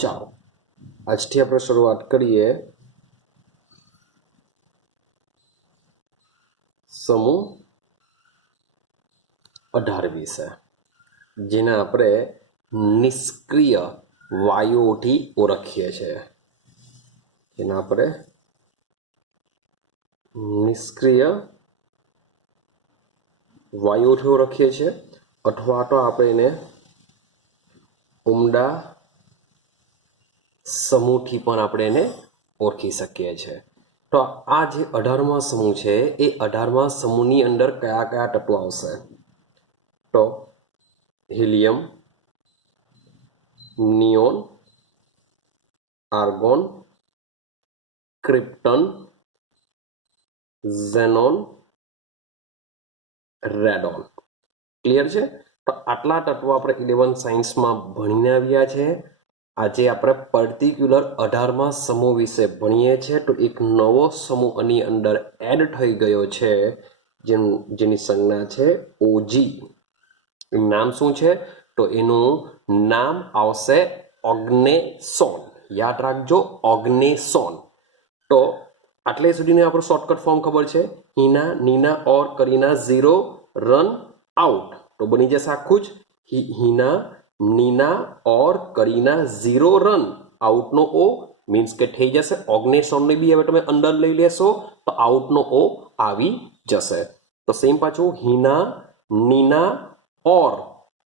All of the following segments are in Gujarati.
ચાલો આજથી આપણે શરૂઆત કરીએ સમૂહ 18 વિશે, જેને આપણે નિષ્ક્રિય વાયુઓથી ઓળખીએ છીએ. જેને આપણે નિષ્ક્રિય વાયુઓથી ઓળખીએ છીએ, અથવા તો આપણે એને ઉમદા સમૂહથી પણ આપણે એને ઓળખી શકીએ છીએ. તો આ જે 18મા સમૂહ છે એ 18મા સમૂહની અંદર કયા કયા તત્વો આવશે? તો helium, neon, argon, krypton, xenon, radon. Clear છે? તો આટલા તત્વો આપણે 11 સાયન્સમાં ભણીને આવ્યા છે. આજે આપણે પર્ટિક્યુલર 18મા સમૂહ વિશે ભણીએ છીએ. તો એક નવો સમૂહ આની અંદર એડ થઈ ગયો છે, જેની સંજ્ઞા છે ઓજી. નામ શું છે? તો એનું નામ આવશે ઓગ્નેસોન. યાદ રાખજો, ઓગ્નેસોન. તો આટલે સુધીને આપણું શોર્ટકટ ફોર્મ ખબર છે. હિના, નીના ઓર કરીના 0 રન આઉટ. તો બની જશે આખું જ હિના, નીના ઓર કરીના 0 રન આઉટનો ઓ મીન્સ કે થઈ જશે. ઓગ્નેસોનને બી હવે તમે અંદર લઈ લેશો તો આઉટનો ઓ આવી જશે. તો સેમ પાછું હિના, નીના ઓર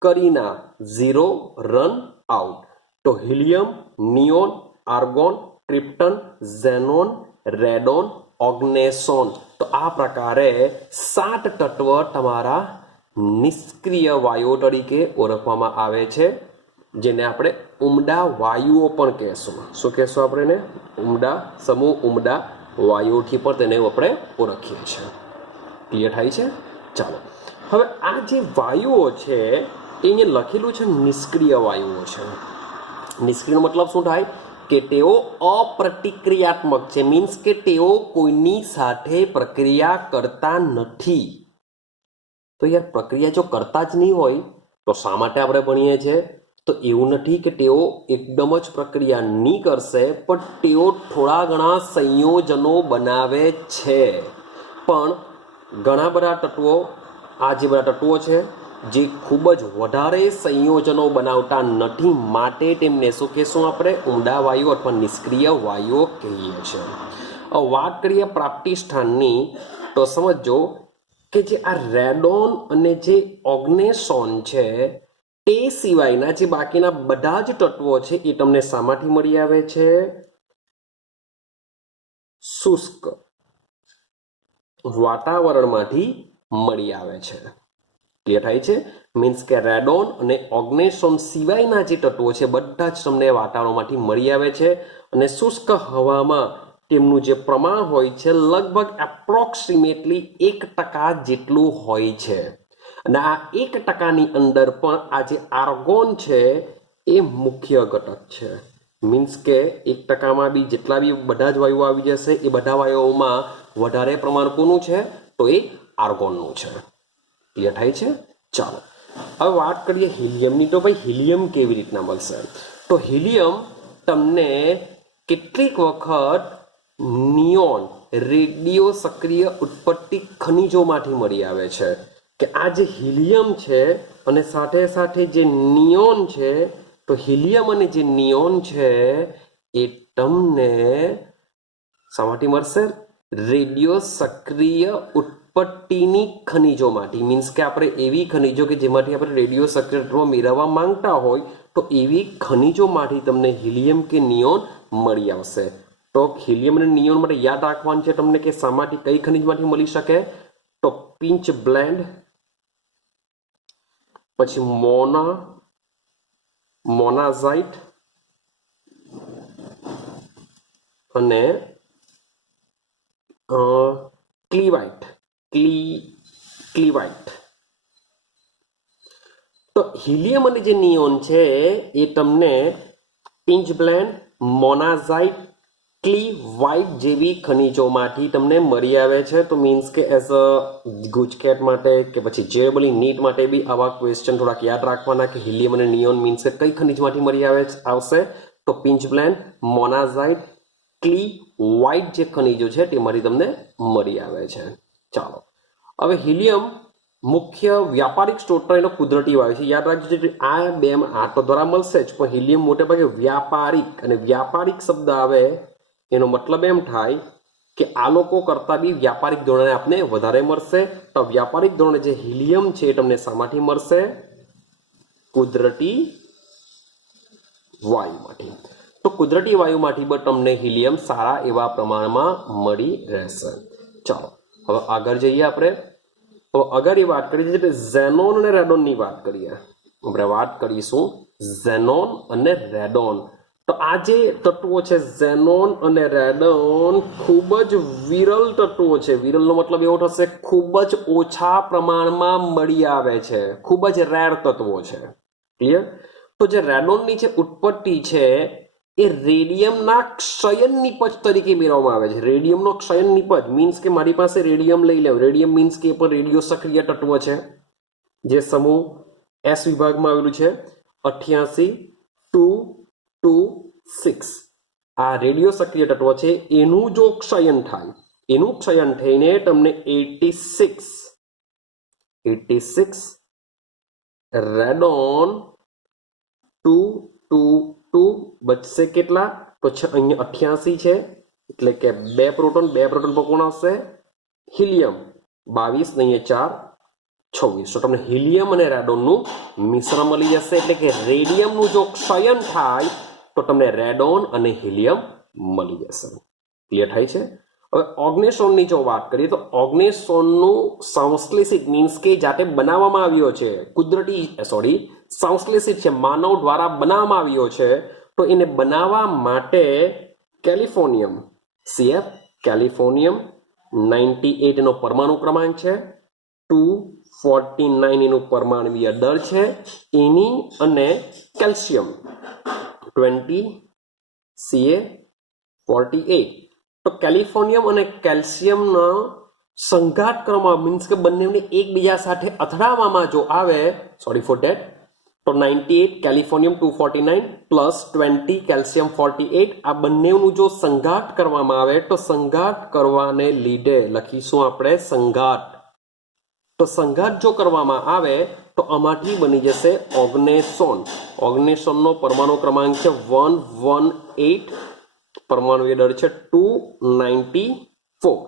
કરીના 0 રન આઉટ. તો helium, neon, argon, krypton, xenon, radon, oganesson. તો આ પ્રકારે 7 તત્વ તમારા નિષ્ક્રિય વાયુઓ તરીકે ઓળખવામાં આવે છે, જેને આપણે ઉમદા વાયુઓ પણ કહેશું. શું કહેશું આપણે એને? ઉમદા સમૂહ, ઉમદા વાયુઓથી પણ તેને આપણે ઓળખીએ છીએ. ક્લિયર થાય છે? ચાલો, હવે આ જે વાયુઓ છે એ અહીંયા લખેલું છે નિષ્ક્રિય વાયુઓ છે. નિષ્ક્રિયનો મતલબ શું થાય? કે તેઓ અપ્રતિક્રિયાત્મક છે. મીન્સ કે તેઓ કોઈની સાથે પ્રક્રિયા કરતા નથી. તો યાર, પ્રક્રિયા જો કરતા જ નહીં હોય તો શા માટે આપણે ભણીએ છીએ? તો એવું નથી કે તેઓ એકદમ જ પ્રક્રિયા નહીં કરશે, પણ તેઓ થોડા ઘણા સંયોજનો બનાવે છે. પણ ઘણા બધા તત્વો, આ જે બધા તત્વો છે જે ખૂબ જ વધારે સંયોજનો બનાવતા નથી, માટે તેમને શું કહેશું આપણે? ઉમદા વાયુઓ અથવા નિષ્ક્રિય વાયુઓ કહીએ છીએ. હવે વાત કરીએ પ્રાપ્તિ સ્થાનની, તો સમજો કે જે આ રેડોન અને જે ઓગ્નેસોન છે તે સિવાયના જે બાકીના બધા જ તત્વો છે એ તમને શામાંથી મળી આવે છે? શુષ્ક વાતાવરણમાંથી મળી આવે છે. ક્લિયર થાય છે? મીન્સ કે રેડોન અને ઓગ્નેસોન સિવાયના જે તત્વો છે બધા જ તમને વાતાવરણમાંથી મળી આવે છે. અને શુષ્ક હવામાં તેમનું જે પ્રમાણ હોય છે લગભગ એપ્રોક્સિમેટલી 1% જેટલું હોય છે. અને આ 1%ની અંદર પણ આ જે આર્ગોન છે એ મુખ્ય ઘટક છે. મીન્સ કે 1%માં બી જેટલા બી બધા જ વાયુઓ આવી જશે એ બધા વાયુઓમાં વધારે પ્રમાણ કોનું છે? તો એ આર્ગોનનું છે. ક્લિયર થાય છે? ચાલો, હવે વાત કરીએ હિલિયમની. તો ભાઈ હિલિયમ કેવી રીતના મળશે? તો હિલિયમ તમને કેટલીક વખત નિયોન રેડિયો સક્રિય ઉત્પત્તિ ખનિજોમાંથી મળી આવે છે. કે આ જે હિલિયમ છે અને સાથે સાથે જે નિયોન છે, તો હિલિયમ અને જે નિયોન છે એ તમને શામાંથી મળશે? રેડિયો સક્રિય ઉત્પત્તિની ખનિજોમાંથી. મીન્સ કે આપણે એવી ખનિજો કે જેમાંથી આપણે રેડિયો સક્રિય મેળવવા માંગતા હોય તો એવી ખનિજોમાંથી તમને હિલિયમ કે નિયોન મળી આવશે. તો હિલિયમ અને નિયોન માટે યાદ રાખવાનું છે તમને કે શામાંથી, કઈ ખનિજમાંથી મળી શકે? તો પિંચ બ્લેન્ડ, પછી મોનાઝાઇટ અને ક્લીવાઇટ. તો હિલિયમ અને જે નિયોન છે એ તમને પિંચ બ્લેન્ડ, મોનાઝાઇટ, ક્લીવાઇટ જેવી ખનિજોમાંથી તમને મળી આવે છે. તો મીન્સ કે એઝ અ ગુજકેટ માટે કે પછી જેબલી નીટ માટે બી આવા ક્વેશ્ચન થોડાક યાદ રાખવાના કે હિલિયમ અને નિયોન મીન્સ કે કઈ ખનિજમાંથી મળી આવશે? તો પિંચબ્લેન, મોનાઝાઇટ, ક્લી, વ્હાઇટ જે ખનિજો છે તેમાંથી તમને મળી આવે છે. ચાલો, હવે હિલિયમ મુખ્ય વ્યાપારિક સ્ત્રોત એનો કુદરતી વાયુ છે. યાદ રાખજો, આ બે આટો દ્વારા મળશે જ, પણ હિલિયમ મોટે ભાગે વ્યાપારિક, અને વ્યાપારિક શબ્દ આવે એનો મતલબ એમ થાય કે આ લોકો કરતા બી વ્યાપારિક ધોરણે આપને વધારે મળશે. તો વ્યાપારિક ધોરણે જે હિલિયમ છે એ તમને શામાંથી મળશે? કુદરતી વાયુમાંથી. તો કુદરતી વાયુમાંથી પણ તમને હિલિયમ સારા એવા પ્રમાણમાં મળી રહેશે. ચાલો, હવે આગળ જઈએ આપણે. તો આગળ એ વાત કરીએ છીએ ઝેનોન અને રેડોનની વાત કરીએ. આપણે વાત કરીશું ઝેનોન અને રેડોન. તો આ જે તત્વો છે ઝેનોન અને રેડોન ખૂબ જ વિરલ તત્વો છે. વિરલનો મતલબ એવો થશે ખૂબ જ ઓછા પ્રમાણમાં મળી આવે છે, ખૂબ જ રેર તત્વો છે. ક્લિયર? તો જે રેડોનની જે ઉત્પત્તિ છે એ રેડિયમના ક્ષયન નિપજ તરીકે મેળવવામાં આવે છે. રેડિયમનો ક્ષયન નિપજ મીન્સ કે મારી પાસે રેડિયમ લઈ લેવ. રેડિયમ મીન્સ કે પણ રેડિયો સક્રિય તત્વ છે જે સમૂહ એસ વિભાગમાં આવેલું છે 88, 2, 2, 6. આ રેડિયો સક્રિય તત્વ છે. એનું જો ક્ષયન થાય, એનું ક્ષયન થઈને તમને 86 રેડોન 2, 2, 2 બચશે. કેટલા? તો અહીંયા 88 છે, એટલે કે બે પ્રોટોન પર કોણ આવશે? હિલિયમ 22 ને અહીંયા 4, 26. તો તમને હિલિયમ અને રેડોનનું મિશ્રણ મળી જશે. એટલે કે રેડિયમનું જો ક્ષયન થાય તો તમને રેડોન અને હિલિયમ મળી જશે. ક્લિયર થાય છે? હવે ઓર્ગનેસોનની જો વાત કરીએ તો ઓર્ગનેસોનનું સંશ્લેષિત મીન્સ કે જાતે બનાવવામાં આવ્યો છે, સંશ્લેષિત છે, માનવ દ્વારા બનાવવામાં આવ્યો છે. તો એને બનાવવા માટે કેલિફોર્નિયમ CF, કેલિફોર્નિયમ 98 એનો પરમાણુ ક્રમાંક છે, 249 એનું પરમાણુય દળ છે એની, અને કેલ્શિયમ 20 Ca48. તો કેલિફોર્નિયમ અને કેલ્શિયમના સંઘાત ક્રમમાં મીન્સ કે બંનેને એકબીજા સાથે અથડાવવામાં જો આવે, સોરી ફોર ધેટ, તો 98 કેલિફોર્નિયમ 249 પ્લસ 20 કેલ્શિયમ 48, આ બંનેનું જો સંઘાત કરવામાં આવે તો સંઘાત કરવાને લીધે લખીશું આપણે સંઘાત. તો સંઘાત જો કરવામાં આવે તો આમાંથી બની જશે ઓર્ગનેસોન. ઓર્ગનેસોનનો પરમાણુ ક્રમાંક છે 118, પરમાણુય દળ છે 294.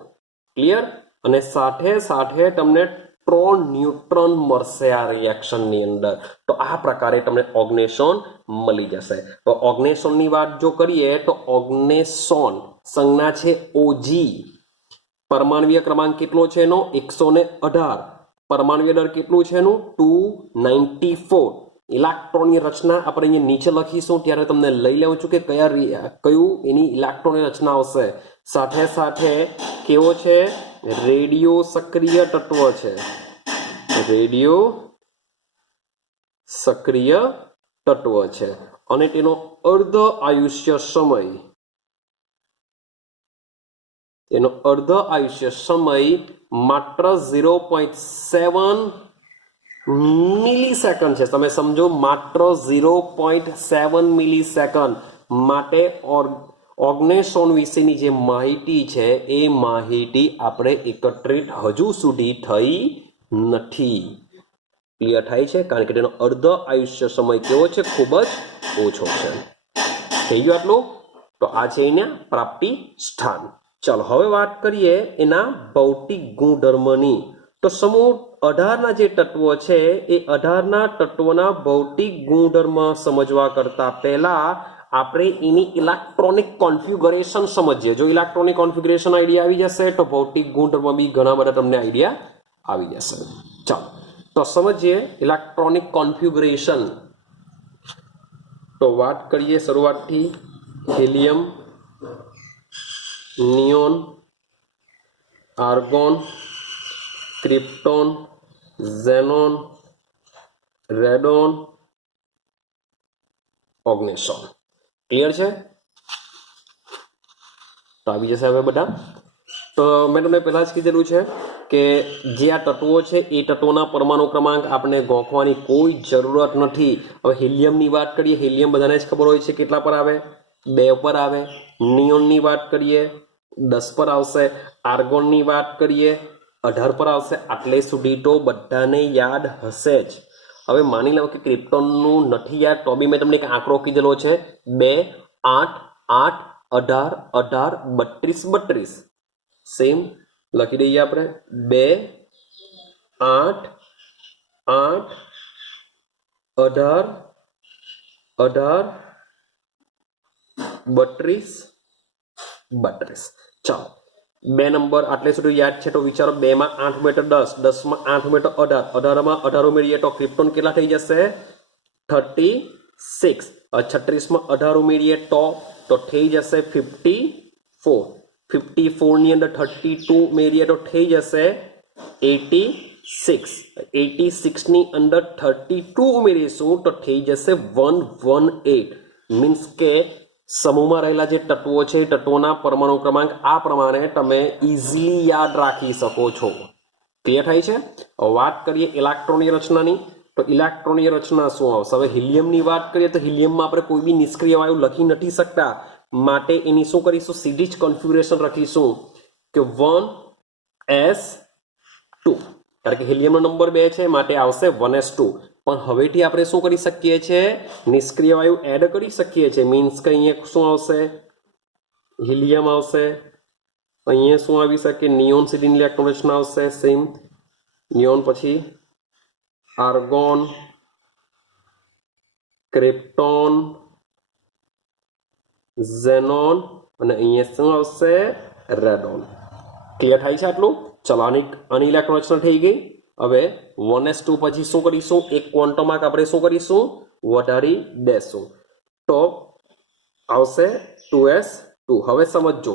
ક્લિયર? અને સાથે સાથે તમને 3 ન્યુટ્રોન મળશે આ રિએક્શનની અંદર. તો આ પ્રકારે તમને ઓર્ગનેસોન મળી જશે. તો ઓર્ગનેસોનની વાત જો કરીએ તો ઓર્ગનેસોન સંજ્ઞા છે OG. પરમાણુય ક્રમાંક કેટલો છે એનો? 118. પરમાણુય દળ કેટલું છે એનું? 294. ઇલેક્ટ્રોનની રચના આપણે અહીંયા નીચે લખીશું ત્યારે તમને લઈ લેવું છું કે કયું એની ઇલેક્ટ્રોનની રચના આવશે. સાથે સાથે કેવો છે? રેડિયો સક્રિય તત્વ છે. રેડિયો સક્રિય તત્વ છે અને તેનો અર્ધ આયુષ્ય સમય માત્ર 0.7 મિલીસેકન્ડ છે. તમે સમજો, માત્ર 0.7 મિલીસેકન્ડ માટે ઓર્ગનેસોન વિશેની જે માહિતી છે એ માહિતી આપણે એકત્રિત હજુ સુધી થઈ નથી. ક્લિયર થાય છે? કારણ કે તેનો અર્ધ આયુષ્ય સમય કેવો છે? ખૂબ જ ઓછો છે. થઈ ગયું આટલું? તો આ છે એના પ્રાપ્તિ સ્થાન. ચાલો હવે વાત કરીએ એના ભૌતિક ગુણધર્મની. તો સમૂહ 18ના જે તત્વો છે એ 18ના તત્વોના ભૌતિક ગુણધર્મ સમજવા કરતા પહેલા આપણે એની ઇલેક્ટ્રોનિક કોન્ફિગરેશન સમજીએ. જો ઇલેક્ટ્રોનિક કોન્ફિગરેશન આઈડિયા આવી જશે તો ભૌતિક ગુણધર્મ બી ઘણા બધા તમને આઈડિયા આવી જશે. ચાલો તો સમજીએ ઇલેક્ટ્રોનિક કોન્ફિગરેશન. તો વાત કરીએ શરૂઆતથી helium, neon, argon, krypton, xenon, radon, oganesson. Clear છે? તો આવી જશે હવે બધા. મેં તમને પહેલાં જ કીધેલું છે કે જે આ તત્વો છે એ તત્વોના પરમાણુ ક્રમાંક આપણે ગોખવાની કોઈ જરૂરત નથી. હવે હિલિયમની વાત કરીએ, હિલિયમ બધાને જ ખબર હોય છે કેટલા પર આવે, 2 પર આવે. નિયોનની વાત કરીએ 10 પર આવશે. આર્ગોનની વાત કરીએ 18 પર આવશે. આટલે સુધી તો બધાને યાદ હશે જ. હવે માની લો કે ક્રિપ્ટોનનું નથી યાદ તો બી મેં તમને એક આંકડો કીધેલો છે 2, 8, 8, 18, 18, 32, 32. સેમ લખી દઈએ આપણે 2, 8, 8, 18, 18, 32, 32. ચાલો 2 નંબર આટલે સુધી યાદ છે તો વિચારો 2 માં 8 ઉમેર તો 10, 10 માં 8 ઉમેર તો 18, 18 માં 18 ઉમેરીએ તો ક્રિપ્ટોન કેટલા થઈ જશે 36. 36 માં 18 ઉમેરીએ તો થઈ જશે 54. 54 ની અંદર 32 ઉમેરીએ તો થઈ જશે 86. 86 ની અંદર 32 ઉમેરીશું તો થઈ જશે 118. મીન્સ કે સમૂહમાં રહેલા જે તત્વો છે એ તત્વોના પરમાણુ ક્રમાંક આ પ્રમાણે તમે ઇઝીલી યાદ રાખી શકો છો. ક્લિયર થાય છે? વાત કરીએ ઇલેક્ટ્રોનની રચનાની, તો ઇલેક્ટ્રોનની રચના શું આવશે? હવે હિલિયમની વાત કરીએ તો હિલિયમમાં આપણે કોઈ બી નિષ્ક્રિય વાયુ લખી નથી શકતા, માટે એની શું કરીશું, સીધી જ કન્ફિગ્યુરેશન રાખીશું કે 1s2. કારણ કે હિલિયમનો નંબર 2 છે માટે આવશે 1s2. પણ હવેથી આપણે શું કરી શકીએ છીએ, નિષ્ક્રિય વાયુ એડ કરી શકીએ છીએ. મીન્સ કે અહીંયા શું આવશે, હિલિયમ આવશે. અહીંયા શું આવી શકે, નિયોન સીધી ઇલેક્ટ્રોન રચના આવશે. સેમ નિયોન પછી આર્ગોન, ક્રિપ્ટોન, ઝેનોન અને અહીંયા શું આવશે, રેડોન. ક્લિયર થાય છે આટલું? ચલો આની ઇલેક્ટ્રોન રચના થઈ ગઈ. હવે 1s2 પછી શું કરીશું, એક ક્વોન્ટમ માર્ક આપણે શું કરીશું, વધારી દેશું તો આવશે 2s2. હવે સમજો,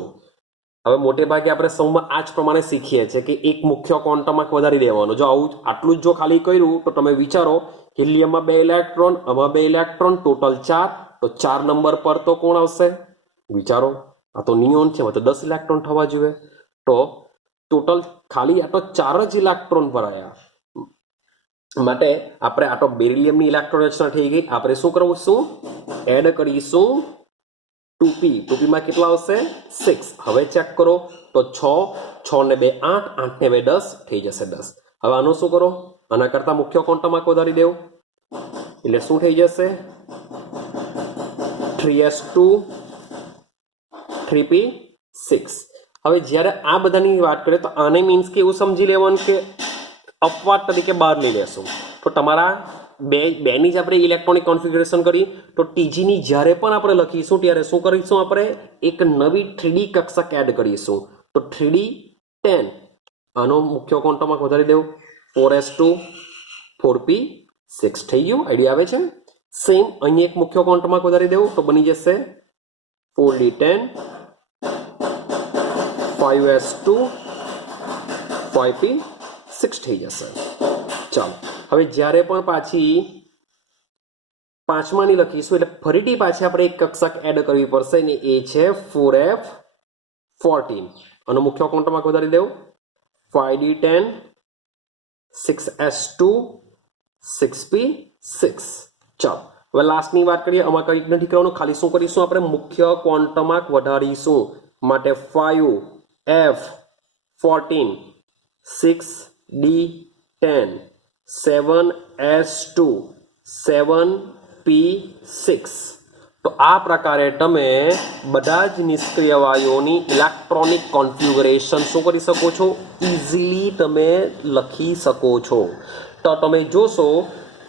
હવે મોટે ભાગે આપણે સૌમાં આ જ પ્રમાણે શીખીએ છીએ કે એક મુખ્ય ક્વોન્ટમ માર્ક વધારી દેવાનો. જો આટલું જ જો ખાલી કર્યું તો તમે વિચારો, હિલિયમમાં 2 ઇલેક્ટ્રોન, આમાં 2 ઇલેક્ટ્રોન, ટોટલ 4. તો 4 નંબર પર તો કોણ આવશે, વિચારો, આ તો નિયોન છે, તો 10 ઇલેક્ટ્રોન થવા જોઈએ. તો ટોટલ ખાલી આ તો 4 જ ઇલેક્ટ્રોન પર આવ્યા. માટે આપણે આ તો બેરિલિયમની ઇલેક્ટ્રોન રચના થઈ ગઈ. આપણે શું કરવું, એડ કરીશું 2p. 2p માં કેટલા આવશે, 6. હવે ચેક કરો તો 6, 6 ને 2 8, 8 ને 2 10 થઈ જશે 10. હવે આનું શું કરો, આના કરતા મુખ્ય ક્વોન્ટમ માર્ક વધારી દેવું એટલે શું થઈ જશે, 3s2, 3p, 6. હવે જ્યારે આ બધાની વાત કરીએ તો આને મીન્સ કે એવું સમજી લેવાનું કે અપવાદ તરીકે બહાર લઈ લેશું. તો તમારા બેની જ આપણે ઇલેક્ટ્રોનિક કોન્ફિગ્યુરેશન કરી તો ટીજીની જ્યારે પણ આપણે લખીશું ત્યારે શું કરીશું, આપણે એક નવી 3D કક્ષક એડ કરીશું. તો 3d10, આનો મુખ્ય ક્વોન્ટમ માર્ક વધારી દેવું, 4s2, 4p, 6 થઈ ગયું. આઈડિયા આવે છે? સેમ અહીંયા એક મુખ્ય ક્વોન્ટમ માર્ક વધારી દેવું તો બની જશે 4d10, 5s2, 5p, 6 થઈ જશે. ચાલો હવે જ્યારે પણ પાછી પાંચમાની લખીશું એટલે ફરીથી પાછી આપણે એક કક્ષક એડ કરવી પડશે ને એ છે 4f14. આનો મુખ્ય ક્વોન્ટમ માર્ક વધારી દેવું, 5d10, 6s2, 6p, 6. ચાલો હવે લાસ્ટની વાત કરીએ. આમાં કંઈક નથી કરવાનું, ખાલી શું કરીશું, આપણે મુખ્ય ક્વોન્ટમ માર્ક વધારીશું. માટે 5f14, 6d10, 7s2, 7p6. તો આ પ્રકારે તમે બધા જ નિષ્ક્રિય વાયુઓની ઇલેક્ટ્રોનિક કોન્ફિગ્યુરેશન શું કરી શકો છો, ઇઝીલી તમે લખી શકો છો. તો તમે જોશો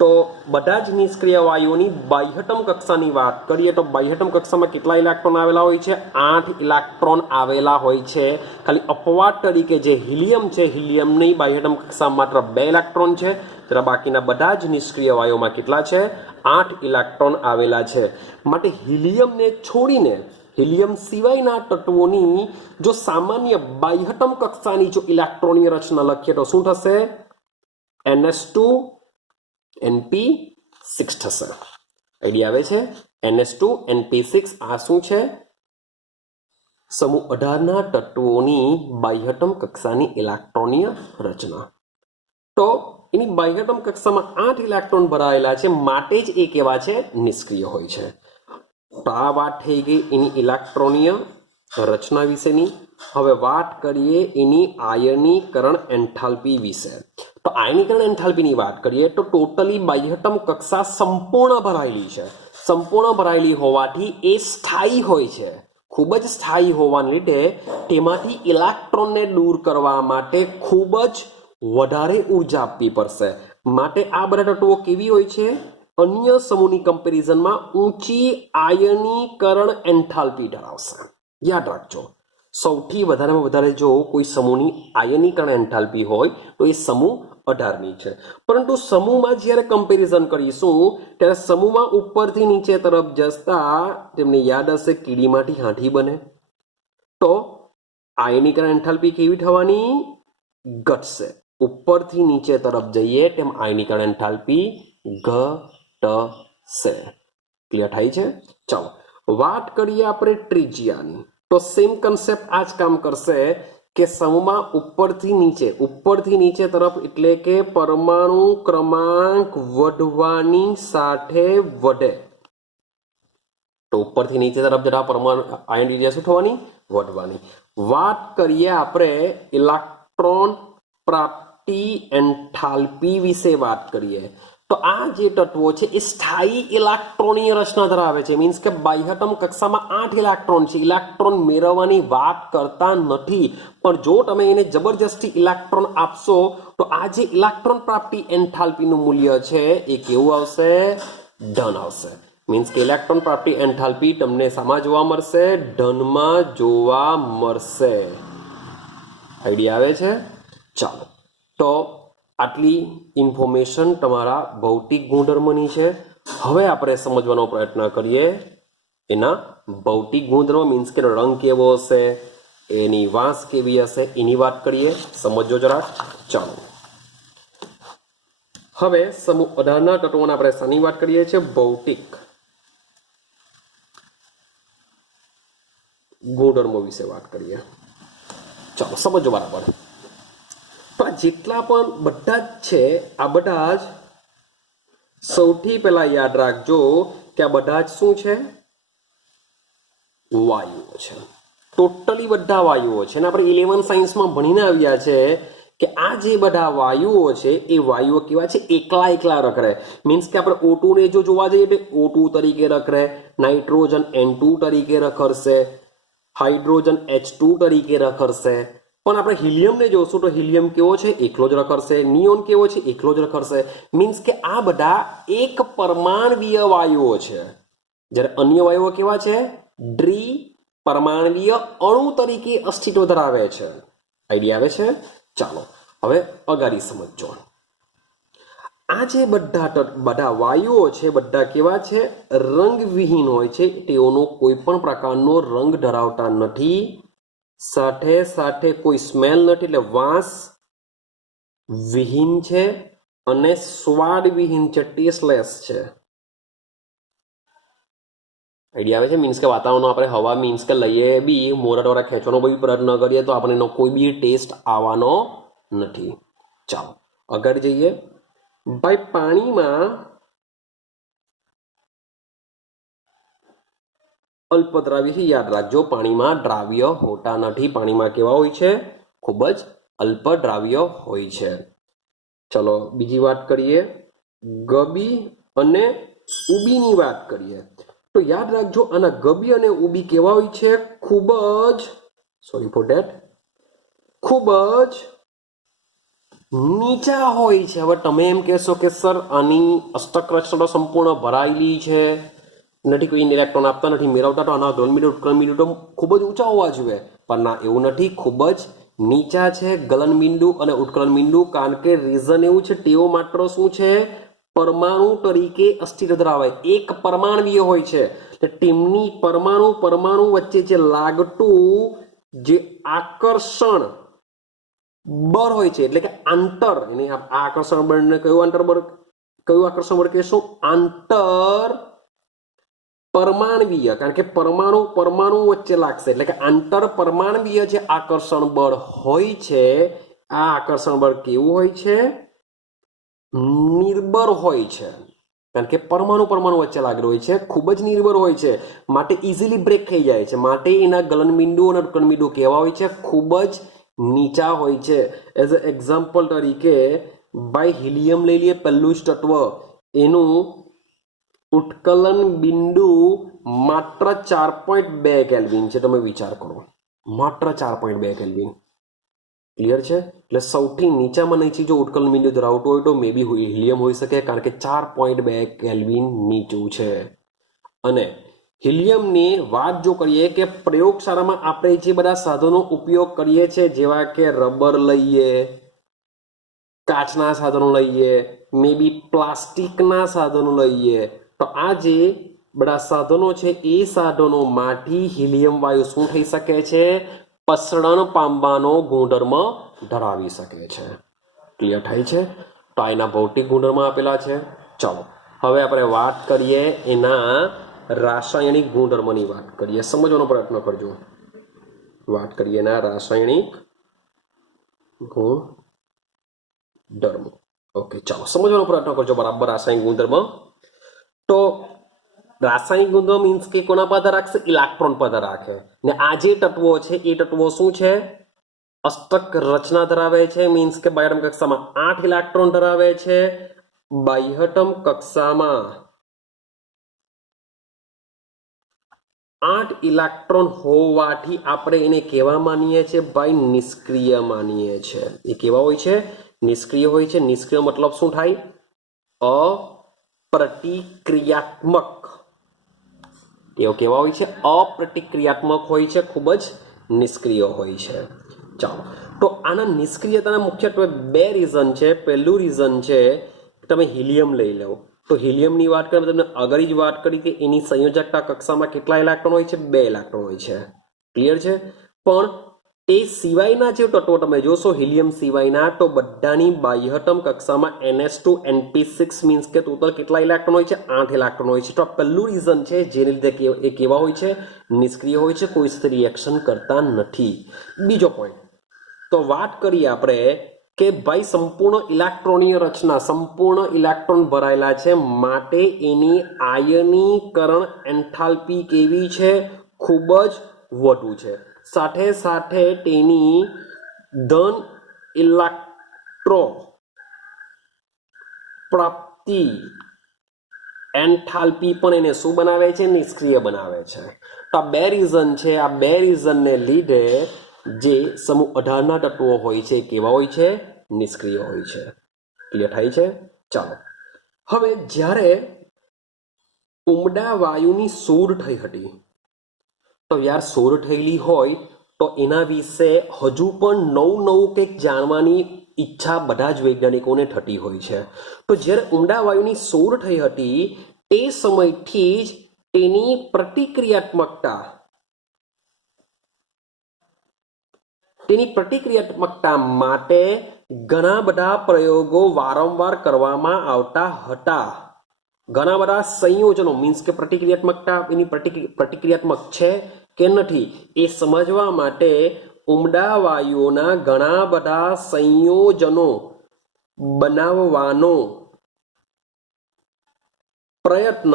તો બધા જ નિષ્ક્રિય વાયુઓની બાહ્યતમ કક્ષાની વાત કરીએ તો બાહ્યતમ કક્ષામાં કેટલા ઇલેક્ટ્રોન આવેલા હોય છે, 8 ઇલેક્ટ્રોન આવેલા હોય છે. ખાલી અપવાદ તરીકે જે હિલિયમ છે, હિલિયમની બાહ્યતમ કક્ષામાં માત્ર 2 ઇલેક્ટ્રોન છે, ત્યારે બાકીના બધા જ નિષ્ક્રિય વાયુઓમાં કેટલા છે, 8 ઇલેક્ટ્રોન આવેલા છે. માટે હિલિયમને છોડીને હિલિયમ સિવાયના તત્વોની જો સામાન્ય બાહ્યતમ કક્ષાની જો ઇલેક્ટ્રોનની રચના લખીએ તો શું થશે, ns2, np6 થશે. આઈડિયા આવે છે? ns2, np6 આ શું છે, સમૂહ 18ના તત્વોની બાહ્યતમ કક્ષાની ઇલેક્ટ્રોનીય રચના. તો એની બાહ્યતમ કક્ષામાં 8 ઇલેક્ટ્રોન ભરાયેલા છે, માટે જ એ કેવા છે? નિષ્ક્રિય હોય છે. તો આ વાત થઈ ગઈ એની ઇલેક્ટ્રોનીય રચના વિશેની. હવે વાત કરીએ એની આયનીકરણ એન્થાલ્પી વિશે. તો આયનીકરણ એન્થાલ્પીની વાત કરીએ તો ટોટલી બાહ્યતમ કક્ષા સંપૂર્ણ ભરાયેલી છે. સંપૂર્ણ ભરાયેલી હોવાથી એ સ્થાયી હોય છે. ખૂબ જ સ્થાયી હોવાને લીધે તેમાંથી ઇલેક્ટ્રોનને દૂર કરવા માટે ખૂબ જ વધારે ઉર્જા આપવી પડશે. માટે આ બધા તત્વો કેવી હોય છે? અન્ય સમૂહની કમ્પેરિઝનમાં ઊંચી આયનીકરણ એન્થાલ્પી ધરાવશે. યાદ રાખજો, સૌથી વધારેમાં વધારે જો કોઈ સમૂહની આયનીકરણ એન્થાલ્પી હોય તો એ સમૂહ 18ની છે. પરંતુ સમૂહમાં જ્યારે કમ્પેરિઝન કરીશું ત્યારે સમૂહમાં ઉપરથી નીચે તરફ જતા તેમને યાદ હશે કીડીમાંથી હાથી બને. તો આયનીકરણ એન્થાલ્પી કેવી થવાની? ઘટશે. ઉપરથી નીચે તરફ જઈએ તેમ આયનીકરણ એન્થાલ્પી ઘટશે. ક્લિયર થાય છે? ચાલો વાત કરીએ આપણે ત્રિજ્યાની. તો સેમ કન્સેપ્ટ આ જ કામ કરશે કે સમૂહમાં ઉપરથી નીચે તરફ એટલે કે પરમાણુ ક્રમાંક વધવાની સાથે વધે. તો ઉપરથી નીચે તરફ જતા પરમાણુ આયન ત્રિજ્યા શું થવાની? વધવાની. વાત કરીએ આપણે ઇલેક્ટ્રોન પ્રાપ્તિ એન્થાલ્પી વિશે વાત કરીએ તો આ જે તત્વો છે એ સ્થાયી ઇલેક્ટ્રોનીય રચના ધરાવે છે. મીન્સ કે બાહ્યતમ કક્ષામાં 8 ઇલેક્ટ્રોન છે. ઇલેક્ટ્રોન મેળવવાની વાત કરતા નથી, પણ જો તમે એને જબરજસ્તી ઇલેક્ટ્રોન આપશો તો આ જે ઇલેક્ટ્રોન પ્રાપ્તિ એન્થાલ્પીનું મૂલ્ય છે એ કેવું આવશે? ધન આવશે. મીન્સ કે ઇલેક્ટ્રોન પ્રાપ્તિ એન્થાલ્પી તમને શામાં જોવા મળશે? ધનમાં જોવા મળશે. આઈડિયા આવે છે? ચાલો, તો આટલી ઇન્ફોર્મેશન તમારા ભૌતિક ગુણધર્મની છે. હવે આપણે સમજવાનો પ્રયત્ન કરીએ એના ભૌતિક ગુણધર્મ. મીન્સ કે રંગ કેવો હશે, એની વાંસ કેવી હશે, એની વાત કરીએ. સમજો જરાક. ચાલો, હવે સમૂહ 18ના તત્વોના આપણે શાની વાત કરીએ છીએ? ભૌતિક ગુણધર્મો વિશે વાત કરીએ. ચાલો સમજો બરાબર. તો આ જેટલા પણ બધા જ છે, આ બધા જ સૌથી પહેલા યાદ રાખજો કે આ બધા જ શું છે? વાયુઓ છે. ટોટલી બધા વાયુઓ છે. અને આપણે 11 સાયન્સમાં ભણીને આવ્યા છે કે આ જે બધા વાયુઓ છે એ વાયુઓ કેવા છે? એકલા રખડે. મીન્સ કે આપણે O2 ને જો જોવા જઈએ તો O2 તરીકે રખડે, નાઇટ્રોજન N2 તરીકે રખડશે, હાઇડ્રોજન H2 તરીકે રખડશે. પણ આપણે હિલિયમને જોશું તો હિલિયમ કેવો છે? એકલો જ રખડશે. નિયોન કેવો છે? એકલો જ રખડશે. મીન્સ કે આ બધા એક પરમાણવીય વાયુઓ છે. જ્યારે અન્ય વાયુઓ કેવા છે? દ્વિપરમાણવીય અણુ તરીકે અસ્તિત્વ ધરાવે છે. આઈડિયા આવે છે? ચાલો હવે અગાડી સમજો. આ જે બધા વાયુઓ છે બધા કેવા છે? રંગવિહીન હોય છે. તેઓનો કોઈ પણ પ્રકારનો રંગ ધરાવતા નથી. સાથે સાથે કોઈ સ્મેલ નથી, એટલે વાસ વિહીન છે અને સ્વાદ વિહીન છે, ટેસ્ટલેસ છે. આઈડિયા આવે છે? મીન્સ કે વાતાવરણમાં આપણે હવા મીન્સ કે લઈએ બી, મોઢા દ્વારા ખેંચવાનો બી પ્રયત્ન કરીએ તો આપણને એનો કોઈ બી ટેસ્ટ આવવાનો નથી. ચાલો આગળ જઈએ. ભાઈ પાણીમાં અલ્પદ્રાવ્ય યાદ રાખજો, પાણીમાં દ્રાવ્ય હોતા નથી. પાણીમાં કેવા હોય છે? ખૂબ જ અલ્પદ્રાવ્ય હોય છે. ચલો બીજી વાત કરીએ, ગબી અને ઉબીની વાત કરીએ તો યાદ રાખજો આના ગબી અને ઉબી કેવા હોય છે? ખૂબ જ નીચા હોય છે. હવે તમે એમ કહેશો કે સર આની અષ્ટક રચના સંપૂર્ણ ભરાયેલી છે, નથી, કોઈ ઇલેક્ટ્રોન આપતા નથી, મેળવતા તો આના ગલન બિંદુ ઉત્કલન બિંદુ તો ખૂબ જ ઊંચા હોવા જોઈએ, પણ ના, એવું નથી. ખૂબ જ નીચા છે ગલન બિંદુ અને ઉત્કલન બિંદુ. કારણ કે રીઝન એવું છે, તેઓ માત્ર શું છે? પરમાણુ તરીકે અસ્તિત્વ ધરાવે, એક પરમાણવીય હોય છે. તેમની પરમાણુ વચ્ચે જે લાગતું જે આકર્ષણ બળ હોય છે, એટલે કે આંતર, એને આ આકર્ષણ બળને કયું આકર્ષણ બળ કહેશું? આંતર પરમાણવીય, કારણ કે પરમાણુ પરમાણુ વચ્ચે લાગશે એટલે કે આંતર પરમાણવીય જે આકર્ષણ બળ હોય છે, આ આકર્ષણ બળ કેવું હોય છે? નિર્બળ હોય છે, કારણ કે પરમાણુ પરમાણુ વચ્ચે લાગેલો હોય છે, ખૂબ જ નિર્બળ હોય છે, માટે ઇઝીલી બ્રેક થઈ જાય છે, માટે એના ગલનબિંદુ અને ઉત્કલનબિંદુ કેવા હોય છે? ખૂબ જ નીચા હોય છે. એઝ અ એક્ઝામ્પલ તરીકે ભાઈ હિલિયમ લઈ લઈએ, પહેલું જ તત્વ, એનું ઉત્કલન બિંદુ માત્ર 4.2 કેલ્વિન છે. તમે વિચાર કરો, માત્ર 4.2 કેલ્વિન. ક્લિયર છે? એટલે સૌથી નીચામાં નીચી જો ઉત્કલન બિંદુ ધરાવતો હોય તો મે બી હિલિયમ હોઈ શકે, કારણ કે 4.2 કેલ્વિન નીચું છે. અને હિલિયમની વાત જો કરીએ કે પ્રયોગશાળામાં આપણે જે બધા સાધનો ઉપયોગ કરીએ છીએ, જેવા કે રબર લઈએ, કાચના સાધનો લઈએ, મે બી પ્લાસ્ટિકના સાધનો લઈએ, તો આ જે બધા સાધનો છે એ સાધનોમાંથી હિલિયમ વાયુ શું થઈ શકે છે? પસરણ પામવાનો ગુણધર્મ ધરાવી શકે છે. ક્લિયર થાય છે? તો એના ભૌતિક ગુણધર્મ આપેલા છે. ચાલો હવે આપણે વાત કરીએ એના રાસાયણિક ગુણધર્મની વાત કરીએ, સમજવાનો પ્રયત્ન કરજો. વાત કરીએ એના રાસાયણિક ગુણધર્મ. ઓકે, ચાલો સમજવાનો પ્રયત્ન કરજો બરાબર રાસાયણિક ગુણધર્મ. તો રાસાયણિક ગુણધર્મ મીન્સ કે કોના પર આધાર રાખશે? ઇલેક્ટ્રોન પર આધાર રાખે. ને આ જે તત્વો છે એ તત્વો શું છે? અષ્ટક રચના ધરાવે છે, મીન્સ કે બાહ્યતમ કક્ષામાં 8 ઇલેક્ટ્રોન ધરાવે છે. બાહ્યતમ કક્ષામાં 8 ઇલેક્ટ્રોન હોવાથી આપણે એને કેવા માનીએ છીએ? ભાઈ નિષ્ક્રિય માનીએ છીએ. એ કેવા હોય છે? નિષ્ક્રિય હોય છે. નિષ્ક્રિય મતલબ શું થાય? અપ્રતિક્રિયાત્મક. તેઓ કેવા હોય છે? અપ્રતિક્રિયાત્મક હોય છે, ખૂબ જ નિષ્ક્રિય હોય છે. ચાલો, તો આના નિષ્ક્રિયતાના મુખ્યત્વે બે રીઝન છે. પહેલું રીઝન છે તમે હિલિયમ લઈ લો, તો હિલિયમની વાત કરીએ તમને આગળ જ વાત કરી કે એની સંયોજકતા કક્ષામાં કેટલા ઇલેક્ટ્રોન હોય છે? 2 ઇલેક્ટ્રોન હોય છે. ક્લિયર છે? પણ તે સિવાયના જે તત્વો તમે જોશો હિલિયમ સિવાયના, તો બધાની બાહ્યતમ કક્ષામાં NH2 NP6 મીન્સ કે ટોટલ કેટલા ઇલેક્ટ્રોન હોય છે? 8 ઇલેક્ટ્રોન હોય છે. તો આ પહેલું રીઝન છે જેને લીધે એ કેવા હોય છે? નિષ્ક્રિય હોય છે, કોઈ સાથે રિએક્શન કરતા નથી. બીજો પોઈન્ટ, તો વાત કરીએ આપણે કે ભાઈ સંપૂર્ણ ઇલેક્ટ્રોનીય રચના, સંપૂર્ણ ઇલેક્ટ્રોન ભરાયેલા છે, માટે એની આયનીકરણ એન્થાલ્પી કેવી છે? ખૂબ જ વધુ છે. સાથે સાથે તેની ધન ઇલેક્ટ્રો પ્રાપ્તિ એન્થાલ્પી પણ એને શું બનાવે છે? નિષ્ક્રિય બનાવે છે. તો આ બે રીઝન છે. આ બે રીઝનને લીધે જે સમૂહ 18 ના તત્વો હોય છે કેવા હોય છે? નિષ્ક્રિય હોય છે. ક્લિયર થાય છે? ચાલો હવે જ્યારે ઉમદા વાયુની શોધ થઈ હતી, તો યાર શોધ થયેલી હોય તો એના વિશે હજુ પણ નવું કંઈક જાણવાની ઈચ્છા બધા જ વૈજ્ઞાનિકોને થતી હોય છે. તો જ્યારે ઉમદા વાયુની શોધ થઈ હતી તે સમયથી જ તેની પ્રતિક્રિયાત્મકતા માટે ઘણા બધા પ્રયોગો વારંવાર કરવામાં આવતા હતા. ઘણા બધા સંયોજનો મીન્સ કે પ્રતિક્રિયાત્મકતા એની પ્રતિક્રિયાત્મક છે કે નથી એ સમજવા માટે ઉમદા વાયુઓના ઘણા બધા સંયોજનો બનાવવાનો પ્રયત્ન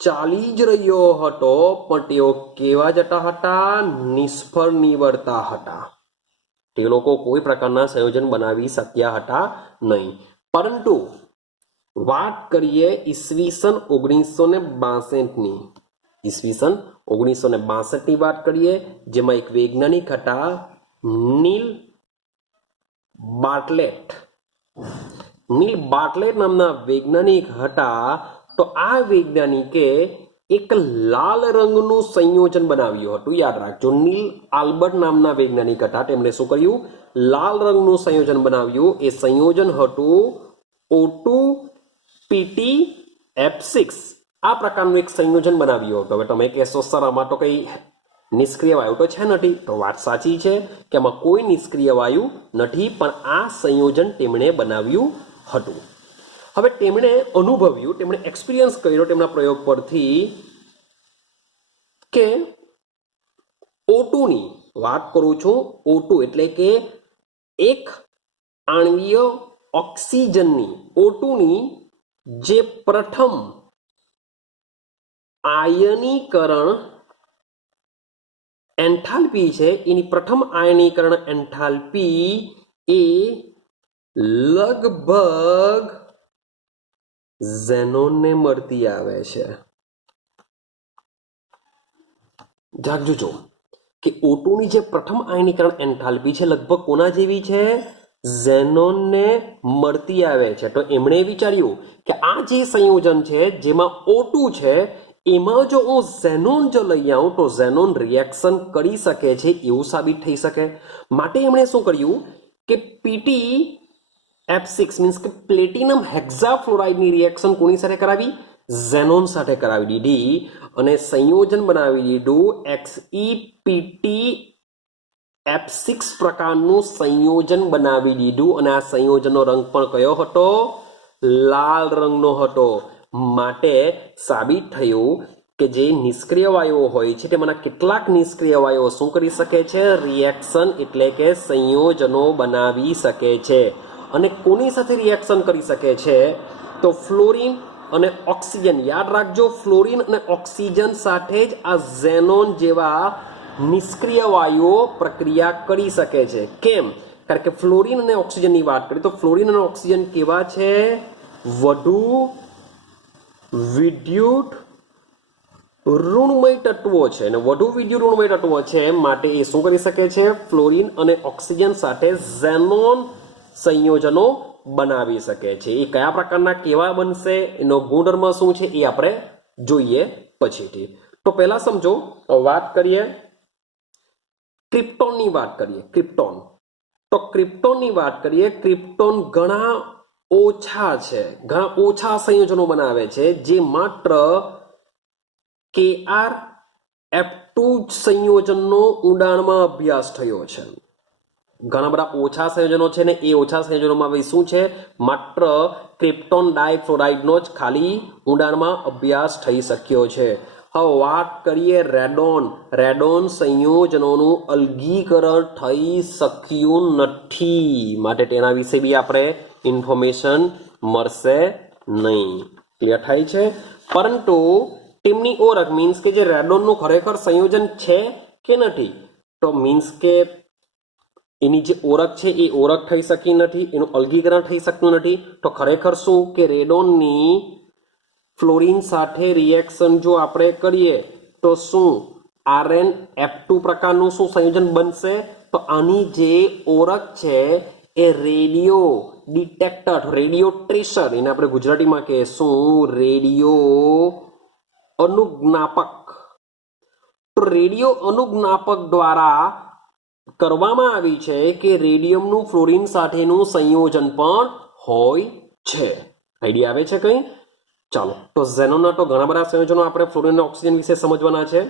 ચાલી જ રહ્યો હતો, પણ તેઓ કેવા જતા હતા? નિષ્ફળ નીવડતા હતા. તે લોકો કોઈ પ્રકારના સંયોજન બનાવી શક્યા હતા નહીં. પરંતુ વાત કરીએ ઈસવીસન 1962ની, ઈસવીસન 1962ની વાત કરીએ, જેમાં એક વૈજ્ઞાનિક હતા નીલ બાર્ટલેટ નામના વૈજ્ઞાનિક હતા. તો આ વૈજ્ઞાનિકે એક લાલ રંગનું સંયોજન બનાવ્યું હતું. યાદ રાખજો, નીલ આલ્બર્ટ નામના વૈજ્ઞાનિક હતા. તેમણે શું કર્યું? લાલ રંગનું સંયોજન બનાવ્યું. એ સંયોજન હતું O2PtF6. આ પ્રકારનું એક સંયોજન બનાવ્યું હતું. હવે તમે કહેશો સર આમાં તો કઈ નિષ્ક્રિય વાયુ તો છે નથી. તો વાત સાચી છે કે આમાં કોઈ નિષ્ક્રિય વાયુ નથી, પણ આ સંયોજન તેમણે બનાવ્યું હતું. હવે તેમણે અનુભવ્યું, તેમણે એક્સપિરિયન્સ કર્યો તેમના પ્રયોગ પરથી કે O2 ની વાત કરું છું. O2 એટલે કે એક આણ્વીય ઓક્સિજનની O2 ની જે પ્રથમ આયનીકરણ એન્થાલ્પી છે, એની પ્રથમ આયનીકરણ એન્થાલ્પી એ લગભગ ઝેનોનને મળતી આવે છે. જાગજો જો કે O2 ની જે પ્રથમ આયનીકરણ એન્થાલ્પી છે લગભગ કોના જેવી છે? ઝેનોનને મળતી આવે છે. તો એમણે વિચાર્યું કે આ જે સંયોજન છે જેમાં O2 છે એમાં જો હું ઝેનોન જો લઈ આવું તો ઝેનોન રિએક્શન કરી શકે છે એવું સાબિત થઈ શકે. માટે એમણે શું કર્યું કે PtF6 મીન્સ કે પ્લેટિનમ હેક્ઝાફ્લોરાઇડની રિએક્શન કોની સાથે કરાવી? ઝેનોન સાથે કરાવી દીધી અને સંયોજન બનાવી દીધું XePtF6 પ્રકારનું સંયોજન બનાવી દીધું અને આ સંયોજનનો રંગ પણ કયો હતો? લાલ રંગનો હતો. માટે સાબિત થયું કે જે નિષ્ક્રિય વાયુઓ હોય છે તેમાંના કેટલાક નિષ્ક્રિય વાયુઓ શું કરી શકે છે? રિએક્શન એટલે કે સંયોજનો બનાવી શકે છે. અને કોની સાથે રિએક્શન કરી શકે છે? તો ફ્લોરિન અને ઓક્સિજન. યાદ રાખજો, ફ્લોરિન અને ઓક્સિજન સાથે જ આ ઝેનોન જેવા નિષ્ક્રિય વાયુઓ પ્રક્રિયા કરી શકે છે. કેમ? કારણ કે ફ્લોરિન અને ઓક્સિજનની વાત કરીએ તો ફ્લોરિન અને ઓક્સિજન કેવા છે? વધુ વિદ્યુત ઋણમય તત્વો છે અને વધુ વિદ્યુત ઋણમય તત્વો છે માટે એ શું કરી શકે છે? ફ્લોરિન અને ઓક્સિજન સાથે ઝેનોન સંયોજનો બનાવી શકે છે. એ કયા પ્રકારના કેવા બનશે, એનો ગુણધર્મ શું છે એ આપણે જોઈએ પછીથી. તો પહેલા સમજો, વાત કરીએ ક્રિપ્ટોનની વાત કરીએ. ક્રિપ્ટોનની વાત કરીએ. ક્રિપ્ટોન ઘણા ઓછા સંયોજનો બનાવે છે જે માત્ર KrF2 સંયોજનનો ઊંડાણમાં અભ્યાસ થયો છે. ઘણા બધા ઓછા સંયોજનો છે ને એ ઓછા સંયોજનોમાં શું છે? માત્ર ક્રિપ્ટોન ડાયફ્લોરાઇડનો જ ખાલી ઊંડાણમાં અભ્યાસ થઈ શક્યો છે. હવે વાત કરીએ રેડોન સંયોજનોનું અલગીકરણ થઈ શક્યું નથી, માટે તેના વિશે બી આપણે ઇન્ફોર્મેશન મળશે નહીં. ક્લિયર થાય છે? પરંતુ તેમની ઓળખ મીન્સ કે જે રેડોનનું ખરેખર સંયોજન છે કે નથી, તો મીન્સ કે એની જે ઓળખ છે એ ઓળખ થઈ શકી નથી, એનું અલગીકરણ થઈ શકતું નથી. તો ખરેખર શું કે રેડોનની ફ્લોરિન સાથે રિએક્શન જો આપણે કરીએ તો શું RnF2 પ્રકારનું શું સંયોજન બનશે? તો આની જે ઓળખ છે એ રેડિયો ડિટેક્ટર, રેડિયો ટ્રેસર, એને આપણે ગુજરાતીમાં કહીશું રેડિયો અનુજ્ઞાપક. તો રેડિયો અનુજ્ઞાપક દ્વારા કરવામાં આવી છે કે રેડિયમનું ફ્લોરિન સાથેનું સંયોજન પણ હોય છે. આઈડિયા આવે છે કંઈ? ચાલો, તો ઝેનોનના તો ઘણા બધા સંયોજનો આપણે ફ્લોરિન અને ઓક્સિજન વિશે સમજવાના છે.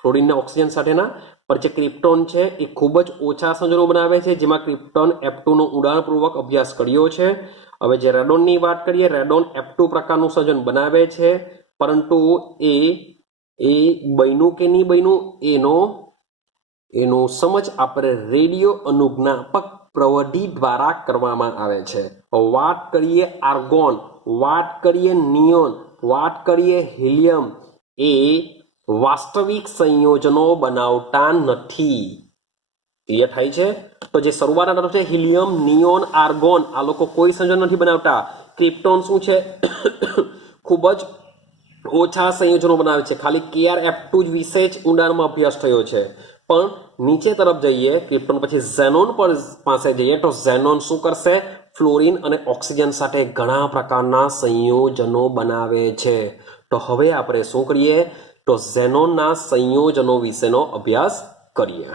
ફ્લોરિન અને ઓક્સિજન સાથેના પણ જે ક્રિપ્ટોન છે એ ખૂબ જ ઓછા સંયોજનો બનાવે છે, જેમાં ક્રિપ્ટોન F2 નો ઊંડાણપૂર્વક અભ્યાસ કર્યો છે. હવે જે રેડોનની વાત કરીએ, રેડોન F2 પ્રકારનું સંયોજન બનાવે છે, પરંતુ એ બન્યું કે નહીં બન્યું એનું સમજ આપણે રેડિયો અનુજ્ઞાપક પ્રવિધિ દ્વારા કરવામાં આવે છે. વાત કરીએ આર્ગોન, વાત કરીએ નિયોન, વાત કરીએ હિલિયમ, એ વાસ્તવિક સંયોજનો બનાવતા નથી. ક્લિયર થાય છે? તો જે શરૂઆતના તરફ છે હિલિયમ, નિયોન, આર્ગોન, આ લોકો કોઈ સંયોજન નથી બનાવતા. ક્રિપ્ટોન શું છે? ખૂબ જ ઓછા સંયોજનો બનાવે છે. ખાલી KrF2 જ વિશે જ ઊંડાણમાં અભ્યાસ થયો છે. પણ નીચે તરફ જઈએ, ક્રિપ્ટોન પછી ઝેનોન પર પાસે જઈએ તો ઝેનોન શું કરશે? ફ્લોરિન અને ઓક્સિજન સાથે ઘણા પ્રકારના સંયોજનો બનાવે છે. તો હવે આપણે શું કરીએ? તો ઝેનોનના સંયોજનો વિશેનો અભ્યાસ કરીએ.